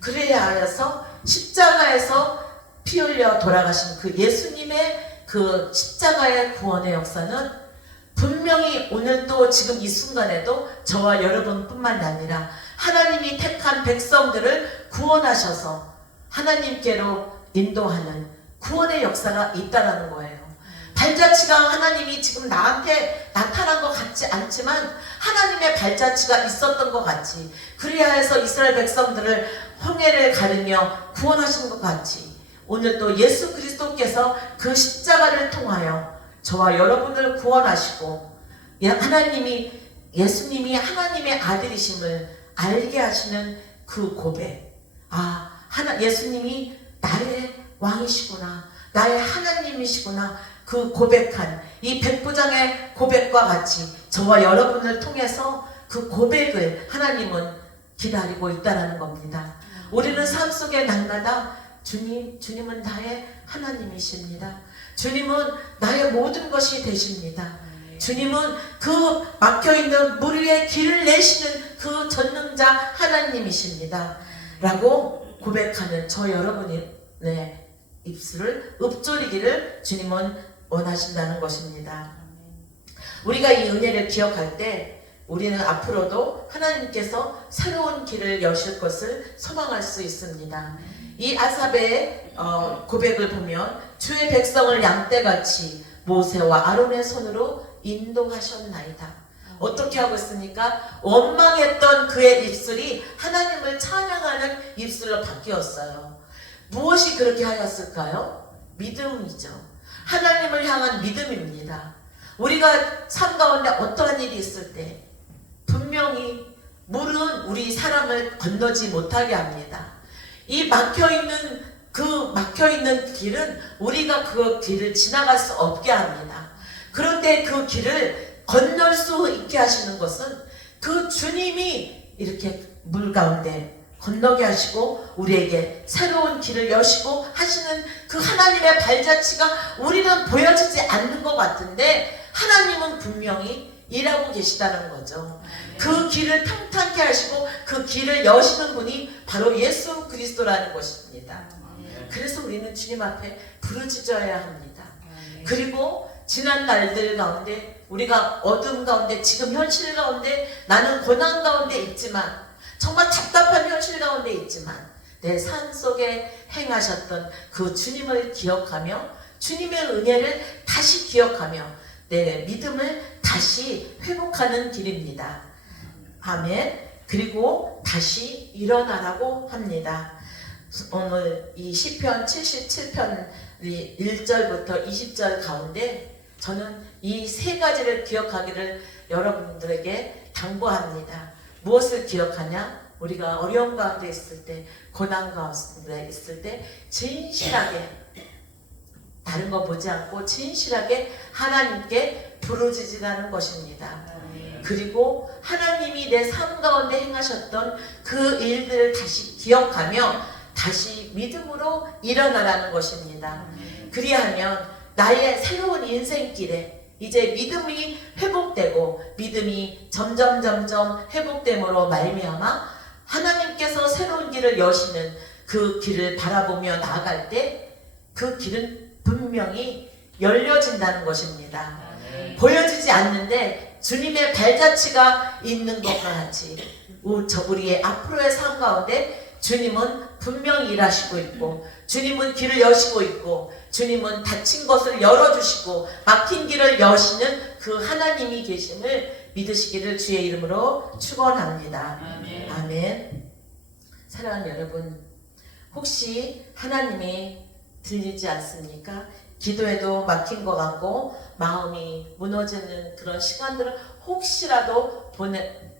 그래야 하여서 십자가에서 피 흘려 돌아가신 그 예수님의 그 십자가의 구원의 역사는 분명히 오늘도 지금 이 순간에도 저와 여러분뿐만 아니라 하나님이 택한 백성들을 구원하셔서 하나님께로 인도하는 구원의 역사가 있다라는 거예요. 발자취가 하나님이 지금 나한테 나타난 것 같지 않지만 하나님의 발자취가 있었던 것 같이, 그리하여 해서 이스라엘 백성들을 홍해를 가르며 구원하신 것 같이 오늘도 예수 그리스도께서 그 십자가를 통하여 저와 여러분을 구원하시고 예수님이 하나님의 아들이심을 알게 하시는 그 고백, 예수님이 나의 왕이시구나, 나의 하나님이시구나, 그 고백한 이 백부장의 고백과 같이 저와 여러분을 통해서 그 고백을 하나님은 기다리고 있다는 겁니다. 우리는 삶 속에 날마다 주님은 나의 하나님이십니다. 주님은 나의 모든 것이 되십니다. 주님은 그 막혀있는 물 위에 길을 내시는 그 전능자 하나님이십니다. 라고 고백하는 저 여러분의 입술을 읊조리기를 주님은 원하신다는 것입니다. 우리가 이 은혜를 기억할 때 우리는 앞으로도 하나님께서 새로운 길을 여실 것을 소망할 수 있습니다. 이 아삽의 고백을 보면 주의 백성을 양떼같이 모세와 아론의 손으로 인도하셨나이다. 어떻게 하고 있습니까? 원망했던 그의 입술이 하나님을 찬양하는 입술로 바뀌었어요. 무엇이 그렇게 하였을까요? 믿음이죠. 하나님을 향한 믿음입니다. 우리가 삶 가운데 어떠한 일이 있을 때 분명히 물은 우리 사람을 건너지 못하게 합니다. 이 막혀있는 길은 우리가 그 길을 지나갈 수 없게 합니다. 그런데 그 길을 건널 수 있게 하시는 것은 그 주님이 이렇게 물 가운데 건너게 하시고 우리에게 새로운 길을 여시고 하시는 그 하나님의 발자취가 우리는 보여지지 않는 것 같은데 하나님은 분명히 일하고 계시다는 거죠. 그 길을 평탄케 하시고 그 길을 여시는 분이 바로 예수 그리스도라는 것입니다. 그래서 우리는 주님 앞에 부르짖어야 합니다. 그리고 지난 날들 가운데 우리가 어둠 가운데 지금 현실 가운데 나는 고난 가운데 있지만 정말 답답한 현실 가운데 있지만 내 삶 속에 행하셨던 그 주님을 기억하며 주님의 은혜를 다시 기억하며 내 믿음을 다시 회복하는 길입니다. 아멘. 그리고 다시 일어나라고 합니다. 오늘 이 시편 77편 1절부터 20절 가운데 저는 이 세 가지를 기억하기를 여러분들에게 당부합니다. 무엇을 기억하냐? 우리가 어려움 가운데 있을 때, 고난 가운데 있을 때 진실하게 다른 거 보지 않고 진실하게 하나님께 부르짖으라는 것입니다. 그리고 하나님이 내 삶 가운데 행하셨던 그 일들을 다시 기억하며 다시 믿음으로 일어나라는 것입니다. 그리하면 나의 새로운 인생길에 이제 믿음이 회복되고 믿음이 점점 회복됨으로 말미암아 하나님께서 새로운 길을 여시는 그 길을 바라보며 나아갈 때 그 길은 분명히 열려진다는 것입니다. 보여지지 않는데 주님의 발자취가 있는 것과 같이 우리의 앞으로의 삶 가운데 주님은 분명히 일하시고 있고 주님은 길을 여시고 있고 주님은 닫힌 것을 열어주시고 막힌 길을 여시는 그 하나님이 계심을 믿으시기를 주의 이름으로 축원합니다. 아멘. 사랑하는 여러분, 혹시 하나님이 들리지 않습니까? 기도에도 막힌 것 같고 마음이 무너지는 그런 시간들을 혹시라도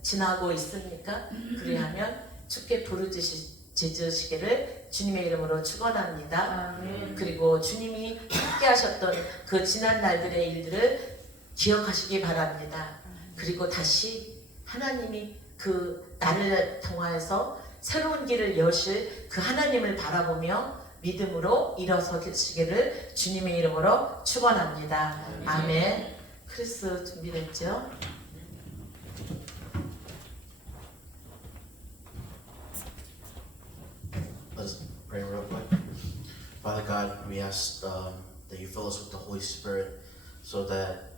지나고 있습니까? 그리하면 주께 부르짖으시기 빚으시기를 주님의 이름으로 축원합니다. 아멘. 그리고 주님이 함께 하셨던 그 지난 날들의 일들을 기억하시기 바랍니다. 그리고 다시 하나님이 그 나를 통하여서 새로운 길을 여실 그 하나님을 바라보며 믿음으로 일어서시기를 주님의 이름으로 축원합니다. 아멘. 크리스 준비됐죠? Let's pray real quick. Father God, we ask that you fill us with the Holy Spirit so that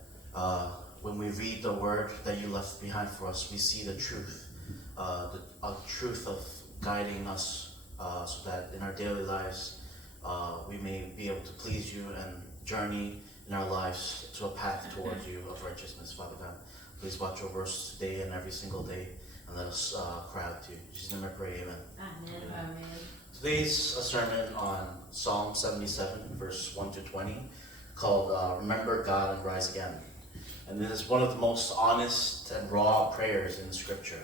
when we read the word that you left behind for us, we see the truth, the truth of guiding us so that in our daily lives we may be able to please you and journey in our lives to a path towards you of righteousness. Father God, please watch over us today and every single day and let us cry out to you. In Jesus' name I pray, amen. 아멘. Today's a sermon on Psalm 77, verse 1 to 20, called Remember God and Rise Again. And this is one of the most honest and raw prayers in Scripture.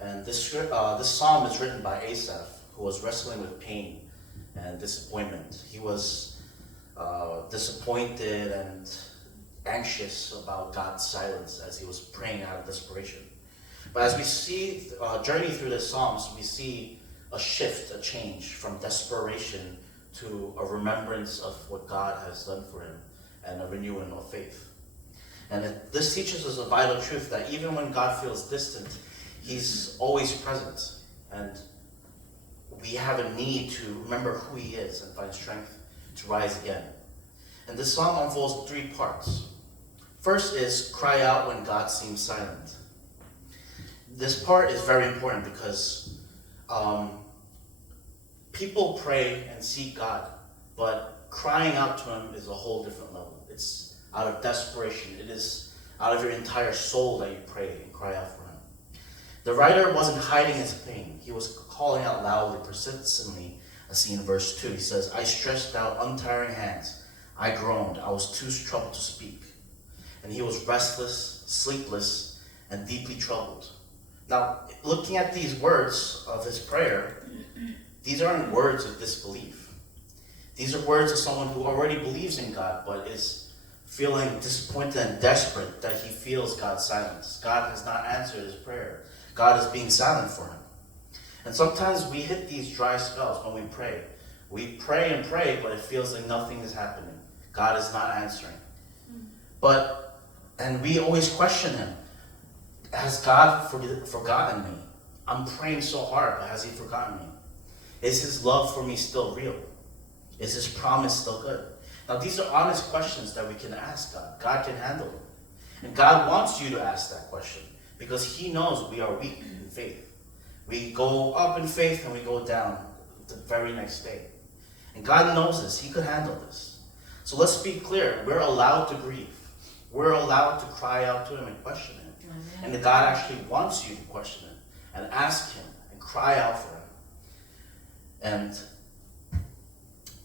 And this psalm is written by Asaph, who was wrestling with pain and disappointment. He was disappointed and anxious about God's silence as he was praying out of desperation. But as we journey through the Psalms, we see a shift, a change from desperation to a remembrance of what God has done for him and a renewing of faith. And this teaches us a vital truth that even when God feels distant, he's always present. And we have a need to remember who he is and find strength to rise again. And this psalm unfolds 3 parts. First is cry out when God seems silent. This part is very important because people pray and seek God, but crying out to him is a whole different level. It's out of desperation. It is out of your entire soul that you pray and cry out for him. The writer wasn't hiding his pain. He was calling out loudly, persistently, as seen in verse 2. He says, I stretched out untiring hands. I groaned. I was too troubled to speak. And he was restless, sleepless, and deeply troubled. Now, looking at these words of his prayer, these aren't words of disbelief. These are words of someone who already believes in God, but is feeling disappointed and desperate that he feels God's silence. God has not answered his prayer. God is being silent for him. And sometimes we hit these dry spells when we pray. We pray and pray, but it feels like nothing is happening. God is not answering. And we always question him. Has God forgotten me? I'm praying so hard, but has he forgotten me? Is his love for me still real? Is his promise still good? Now, these are honest questions that we can ask God. God can handle them. And God wants you to ask that question because he knows we are weak in faith. We go up in faith and we go down the very next day. And God knows this. He could handle this. So let's be clear. We're allowed to grieve. We're allowed to cry out to him and question him. And that God actually wants you to question him and ask him and cry out for him. And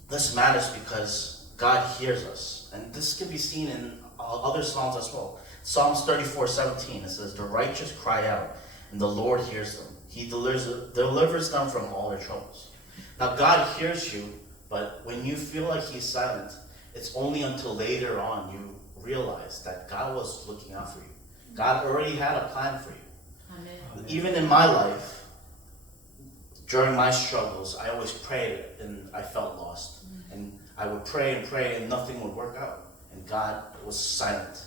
this matters because God hears us. And this can be seen in other Psalms as well. Psalms 34:17, it says, the righteous cry out, and the Lord hears them. He delivers them from all their troubles. Now God hears you, but when you feel like he's silent, it's only until later on you realize that God was looking out for you. God already had a plan for you. Amen. Even in my life, during my struggles, I always prayed and I felt lost. And I would pray and pray and nothing would work out. And God was silent.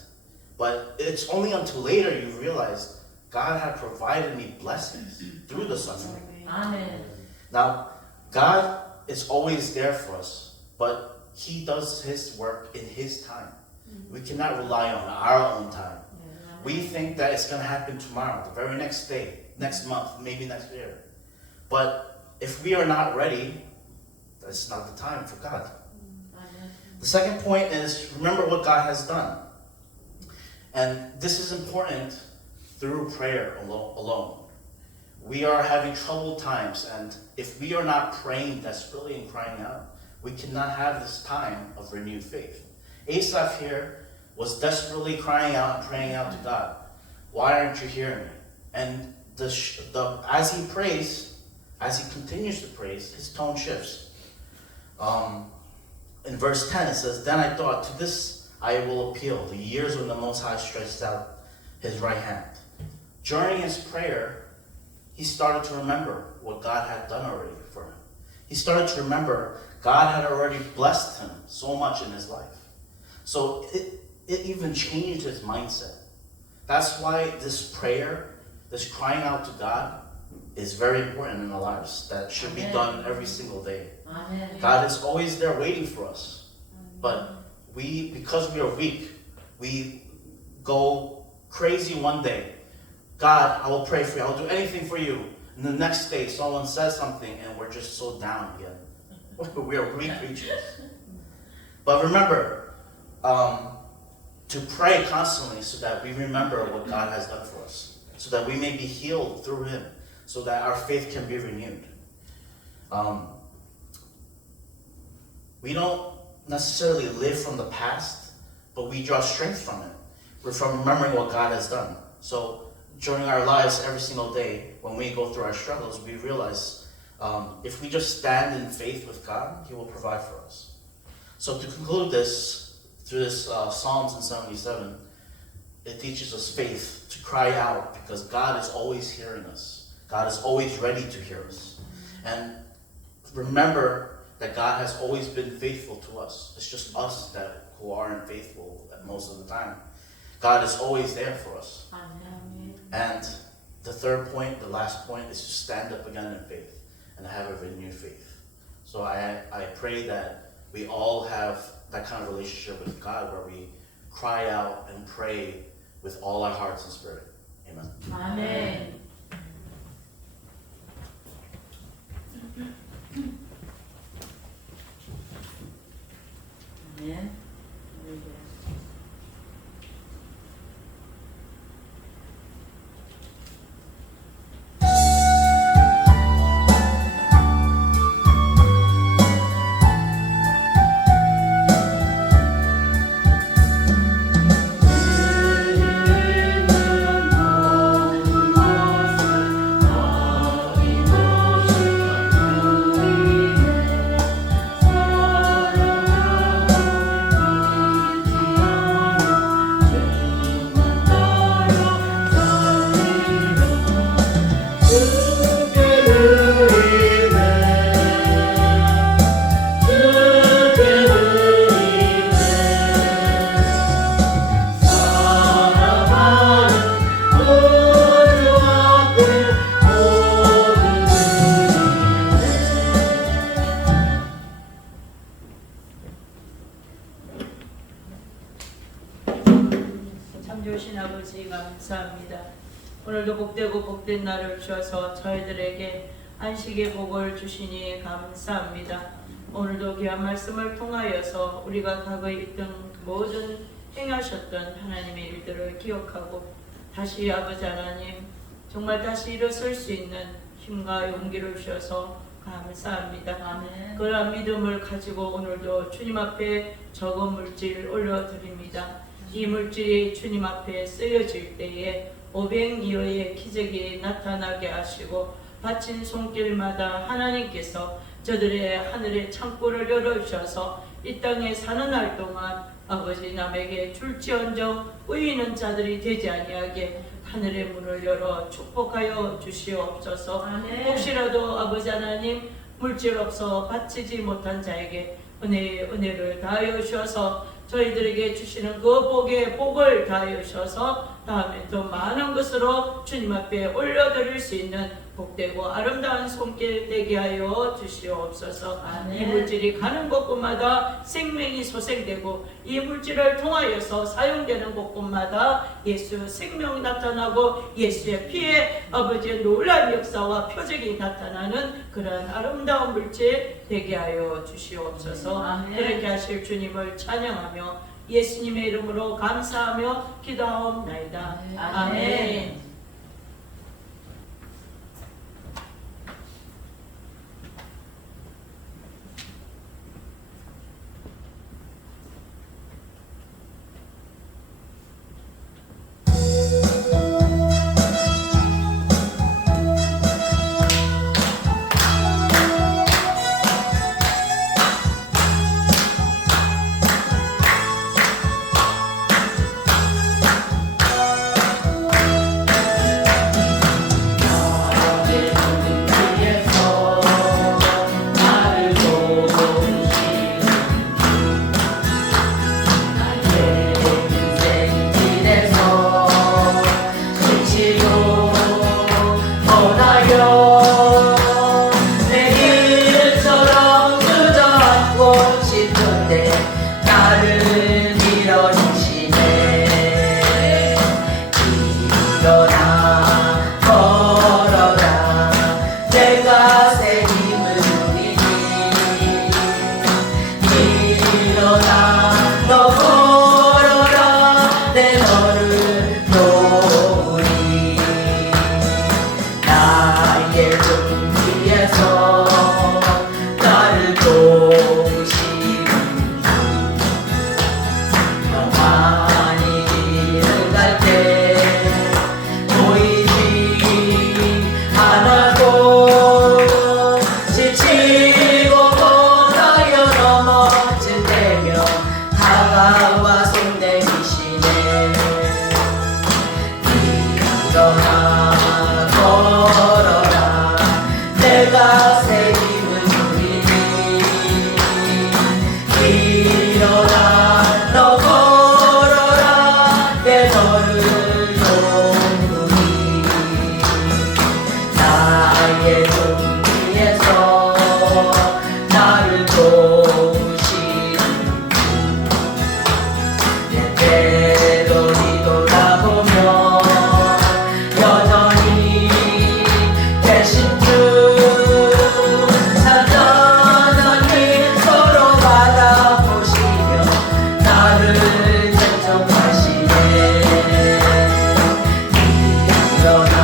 But it's only until later you realize God had provided me blessings through the suffering. Amen. Now, God is always there for us, but he does his work in his time. We cannot rely on our own time. We think that it's going to happen tomorrow, the very next day, next month, maybe next year. But if we are not ready, that's not the time for God. The second point is remember what God has done. And this is important through prayer alone. We are having troubled times, and if we are not praying desperately and crying out, we cannot have this time of renewed faith. Asaph here was desperately crying out and praying out to God. Why aren't you hearing me? And as he prays, as he continues to praise, his tone shifts. In verse 10 it says, "Then I thought, to this I will appeal, the years when the Most High stretched out his right hand." During his prayer, he started to remember what God had done already for him. He started to remember God had already blessed him so much in his life. So it even changed his mindset. That's why this prayer, this crying out to God, is very important in our lives. That should be done every single day. 아멘. God is always there waiting for us. But because we are weak, we go crazy one day. God, I will pray for you. I'll do anything for you. And the next day, someone says something and we're just so down again. We are weak creatures. But remember, to pray constantly so that we remember what God has done for us. So that we may be healed through Him. So that our faith can be renewed. We don't necessarily live from the past, but we draw strength from it. We're from remembering what God has done. So during our lives, every single day, when we go through our struggles, we realize if we just stand in faith with God, He will provide for us. So to conclude this, through this Psalms in 77, it teaches us faith to cry out because God is always hearing us. God is always ready to hear us. And remember that God has always been faithful to us. It's just us who aren't faithful most of the time. God is always there for us. 아멘. And the third point, the last point, is to stand up again in faith and have a renewed faith. So I pray that we all have that kind of relationship with God where we cry out and pray with all our hearts and spirit. Amen. 아멘. 아멘. 참 좋으신 아버지 감사합니다. 오늘도 복되고 복된 날을 주셔서 저희들에게 안식의 복을 주시니 감사합니다. 오늘도 귀한 말씀을 통하여서 우리가 과거에 있던 모든 행하셨던 하나님의 일들을 기억하고 다시 아버지 하나님 정말 다시 일어설 수 있는 힘과 용기를 주셔서 감사합니다. 아멘. 그러한 믿음을 가지고 오늘도 주님 앞에 적은 물질 올려드립니다. 이 물질이 주님 앞에 쓰여질 때에 오병이어의 기적이 나타나게 하시고 바친 손길마다 하나님께서 저들의 하늘의 창고를 열어주셔서 이 땅에 사는 날 동안 아버지 남에게 줄지언정 의인은 자들이 되지 아니하게 하늘의 문을 열어 축복하여 주시옵소서. 아멘. 혹시라도 아버지 하나님 물질 없어 바치지 못한 자에게 은혜의 은혜를 다하여 주셔서 저희들에게 주시는 그 복의 복을 다하여 주셔서 다음에 더 많은 것으로 주님 앞에 올려드릴 수 있는 복되고 아름다운 손길 되게 하여 주시옵소서. 아멘. 이 물질이 가는 곳곳마다 생명이 소생되고 이 물질을 통하여서 사용되는 곳곳마다 예수 생명이 나타나고 예수의 피에 아버지의 놀라운 역사와 표적이 나타나는 그런 아름다운 물질 되게 하여 주시옵소서. 아멘. 그렇게 하실 주님을 찬양하며 예수님의 이름으로 감사하며 기도하옵나이다. 아멘. 아멘. 나의 등 위에서 나를 도우시는 내 때로 뒤돌아보면 여전히 계신 주 산전하니 서로 바라보시며 나를 걱정하시네 일어나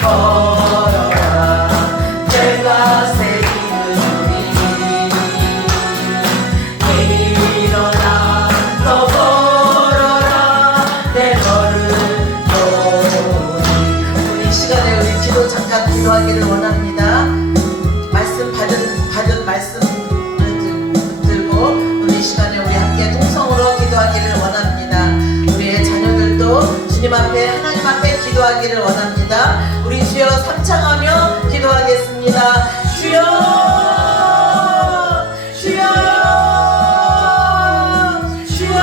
걸어라 내가 새기는 우리 일어나 너 걸어라 내 걸을 도우니 우리 이 시간에 우리 기도 잠깐 기도하기를 원합니다. 말씀 받은 말씀을 들고 우리 이 시간에 우리 함께 통성으로 기도하기를 원합니다. 우리의 자녀들도 주님 앞에 하나님 앞에 기도하기를 원합니다. 우리 주여 삼창하며 기도하겠습니다. 주여 주여 주여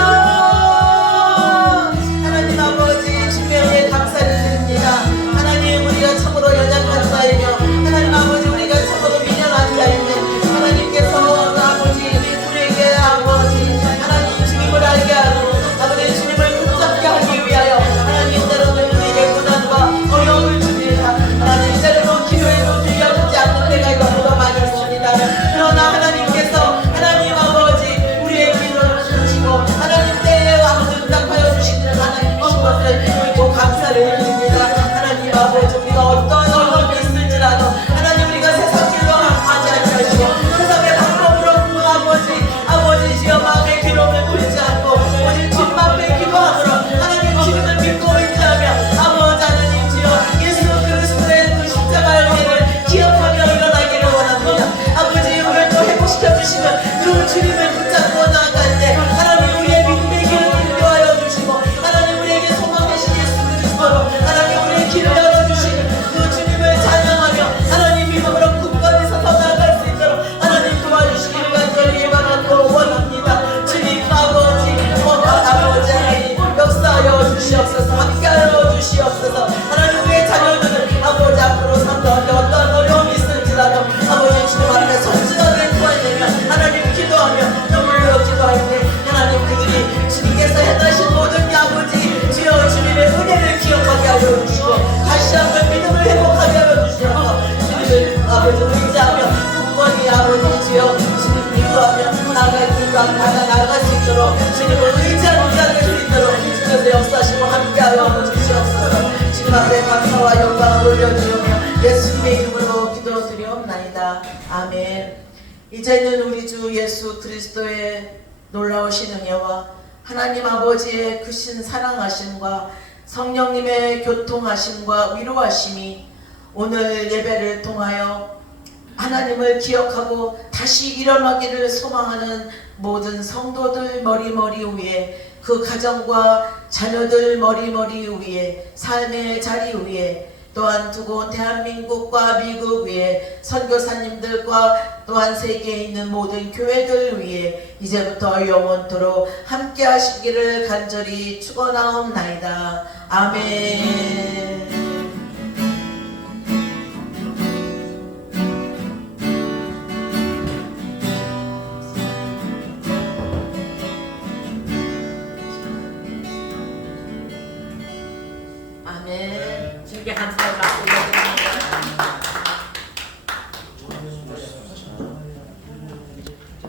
하나님 아버지 주님의 감사를 드립니다. 하나님 우리가 참으로 연약한 자이며 하나님 아버지 우리가 참으로 미련한 자인데 하나님께서 아버지 우리에게 아버지 하나님 주님을 알게 하고 아버지 주님을 붙잡게 하기 위하여 하나님 때로는 우리에게 고난과 어려움을 줍니다. 하나님 때로는 기도에도 들려주지 않는 때가 너무도 많이 있습니다. 그러나 하나님께서 하나님 아버지 우리의 기도를 들으시고 하나님 때에 아버지 응답하여 주시는 하나님이신 것을 믿고 감사를 드립니다. 하나님 아버지 우리가 어떠한 어려움이 있을지라도 하나님 우리가 세상 길로 하지 않으시고 세상의 방법으로 아버지 주여 마음의 괴로움을 부리지 않고 오직 주님 앞에 기도함으로 하나님 주님을 믿고 의지하며 아버지 하나님 주여 예수 그리스도의 그 십자가의 은혜를 기억하며 일어나기를 원합니다. 아버지 오늘 또 회복시켜 주시면 그 주님을 붙잡고 나아갈 때 하나님 우리의 믿음의 길을 인도하여 주시고 하나님 우리에게 소망 되신 예수 그리스도로 하나님 우리의 길을 열어주시는 그 주님을 찬양하며 하나님 믿음으로 굳건히 서서 나아갈 수 있도록 하나님 도와주시기를 간절히 예방하고 원합니다. 주님 아버지 아버지 하나님 역사하여 주시옵소서 함께하여 주시옵소서 하나님 우리의 자녀들은 아버지 앞으로 삼가운데 어떠한 어려움이 있을지라도 아버지 주님 앞에 솔직하게 구하내며 하나님 기도하며 눈물로 기도할 때 하나님 그들이 주님께서 행하신 모든 게 아버지 주여 주님의 은혜를 기억하게 하여 주시고 다시 한번 믿음을 회복하게 하여 주시옵소서 주님을 아버지 의지하며 굳건히 아버지 주여 주님 기도하며 나아갈 수 있도록 주님을 의지하는 자가 될 수 있도록 주님의 역사하시고 함께하여 주시옵소서. 주님 앞에 감사와 영광을 올려드리며 예수님의 이름으로 기도드리옵나이다. 아멘. 이제는 우리 주 예수 그리스도의 놀라우신 은혜와 하나님 아버지의 크신 사랑하심과 성령님의 교통하심과 위로하심이 오늘 예배를 통하여 하나님을 기억하고 다시 일어나기를 소망하는 모든 성도들 머리머리 위에 그 가정과 자녀들 머리머리 위에 삶의 자리 위에 또한 두고 대한민국과 미국 위에 선교사님들과 또한 세계에 있는 모든 교회들 위에 이제부터 영원토록 함께 하시기를 간절히 축원하옵나이다. 아멘. 아멘. 주님께 감사